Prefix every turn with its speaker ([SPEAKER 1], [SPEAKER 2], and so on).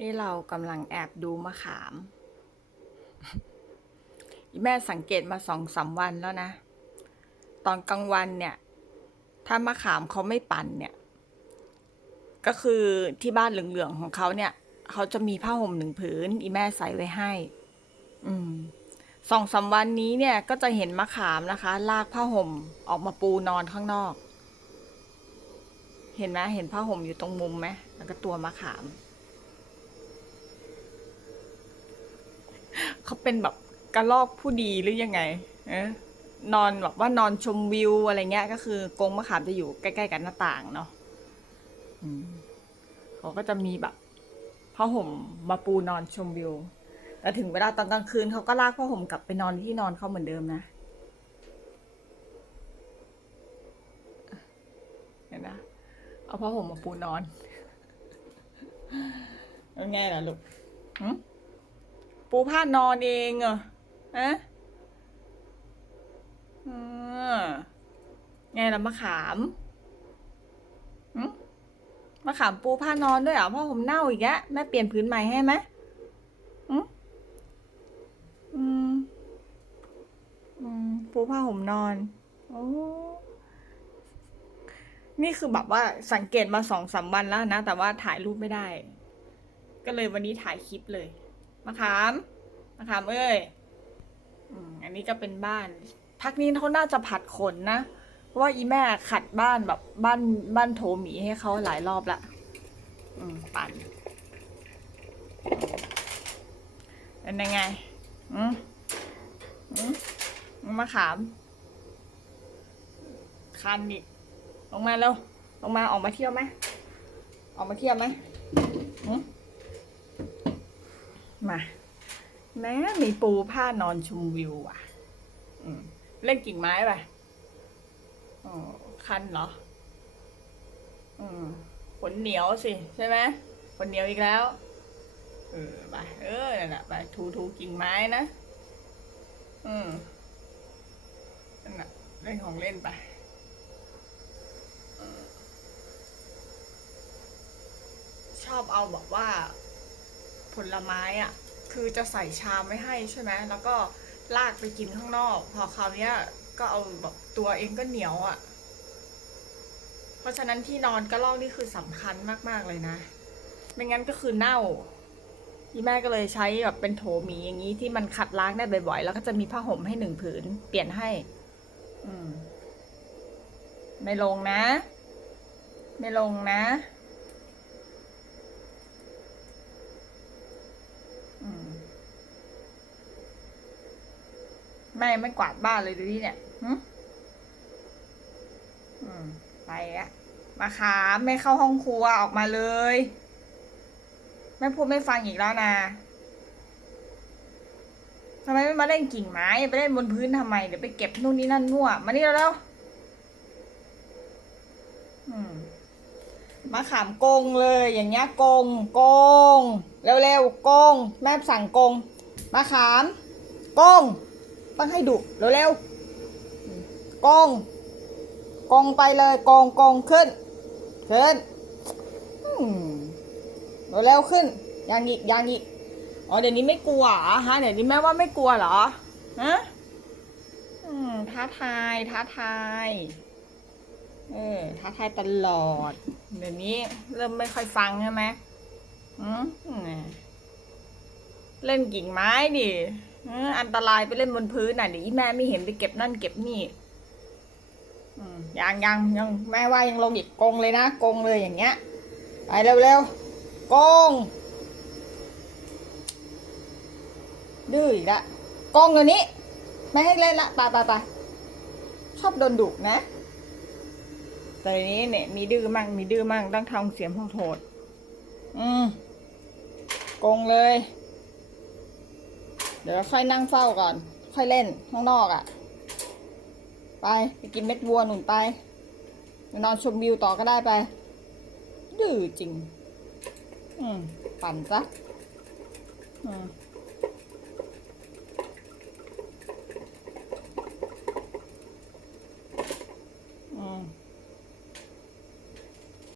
[SPEAKER 1] นี่เรากำลังแอบดูมะขาม แม่สังเกตมาสองสามวันแล้วนะ ตอนกลางวันเนี่ย ถ้ามะขามเขาไม่ปั่นเนี่ย ก็คือที่บ้านเหลืองๆของเขาเนี่ย เขาจะมีผ้าห่มหนึ่งผืน อีแม่ใส่ไว้ให้ อืมสองสามวันนี้เนี่ยก็จะเห็นมะขามนะคะ ลากผ้าห่มออกมาปูนอนข้างนอก เห็นไหมเห็นผ้าห่มอยู่ตรงมุมไหมแล้วก็ตัวมะขาม เขาเป็นแบบกระลอกผู้ดีหรือยังไง เอะนอนแบบว่านอนชมวิวอะไรเงี้ย ก็คือกรงมะขามจะอยู่ใกล้ๆกันหน้าต่างเนาะเขาก็จะมีแบบผ้าห่มมาปูนอนชมวิว แต่ถึงเวลาตอนกลางคืนเขาก็ลากผ้าห่มกลับไปนอนที่นอนเขาเหมือนเดิมนะ เห็นนะ เอาผ้าห่มมาปูนอนแล้วไงล่ะลูกหึ ปูผ้านอนเองเหรอฮะอืมไงล่ะมะขามมะขามปูผ้านอนด้วยเหรอผ้าห่มเน่าอีกแล้วแม่เปลี่ยนพื้นใหม่ให้ไหมอืมอืมปูผ้าห่มนอนโอ้นี่คือแบบว่าสังเกตมาสองสามวันแล้วนะ แต่ว่าถ่ายรูปไม่ได้ ก็เลยวันนี้ถ่ายคลิปเลย มะขามมะขามเอ้ยอืมอันนี้ก็เป็นบ้าน พักนี้เขาน่าจะผัดขนนะเพราะว่าอีแม่ขัดบ้านแบบบ้านบ้านโถหมีให้เขาหลายรอบละอืมปั่นเป็นยังไงอืมอืมมะขาม คันอีกลงมาเร็ว ลงมาออกมาเที่ยวไหม ออกมาเที่ยวไหมหึมาแม้มีปูผ้านอนชมวิวอะอเล่นกิ่งไม้ป่ะคันเหรอขนเหนียวสิใช่ไหมขนเหนียวอีกแล้ว เออไปเออนั่นแหละไปถูถูกิ่งไม้นะ อืมนั่นแหละเล่นของเล่นไปชอบเอาแบบว่า ผลไม้อะ คือจะใส่ชามไว้ให้ใช่ไหมแล้วก็ลากไปกินข้างนอก พอคราวเนี้ยก็เอาแบบตัวเองก็เหนียวอะ เพราะฉะนั้นที่นอนกระรอกนี่คือสำคัญมากๆเลยนะ ไม่งั้นก็คือเน่าพี่แม่ก็เลยใช้แบบเป็นโถหมีอย่างนี้ที่มันขัดล้างได้บ่อยๆ แล้วก็จะมีผ้าห่มให้หนึ่งผืน เปลี่ยนให้ อืม ไม่ลงนะ ไม่ลงนะ อืม แม่ไม่กวาดบ้านเลยดูดิเนี่ยอืมไปอะมาขามไม่เข้าห้องครัวออกมาเลยแม่พูดไม่ฟังอีกแล้วนะทำไมไม่มาเล่นกิ่งไม้ไปเล่นบนพื้นทำไมเดี๋ยวไปเก็บนู่นนี่นั่นมั่วมานี่เร็วๆอืมมาขามกงเลยอย่างเงี้ยกงกงเร็วๆกงแม่สั่งกงมาขามกง ต้องให้ดุเร็วๆกองกองไปเลยกองกองขึ้นขึ้นเร็วๆขึ้นยังอีกยังอีกอ๋อเดี๋ยวนี้ไม่กลัวฮะเดี๋ยวนี้แม่ว่าไม่กลัวเหรอฮะท้าทายท้าทายเออท้าทายตลอด เดี๋ยวนี้เริ่มไม่ค่อยฟังใช่ไหมอืมเล่นกิ่งไม้ดิ อันตรายไปเล่นบนพื้นน่ะเดี๋ยวอีแม่ไม่เห็นไปเก็บนั่นเก็บนี่อืมยังยังยังแม่ว่ายังลงอีกกงเลยนะกงเลยอย่างเงี้ย ไปเร็วๆกงดื้ออีกละกงเดี๋ยวนี้ไม่ให้เล่นละไปไปไปชอบโดนดุนะแต่ทีนี้เนี่ยมีดื้อมั่งมีดื้อมั่งต้องทำเสียงโหดอืมกงเลย ดี๋ยวค่อยนั่งเฝ้าก่อน ค่อยเล่นข้างนอกอะ่ะ ไปไปกินเม็ดวัวหนุนไปไปนอนชมวิวต่อก็ได้ไปดื้อจริง อืม ปั่นซะอืม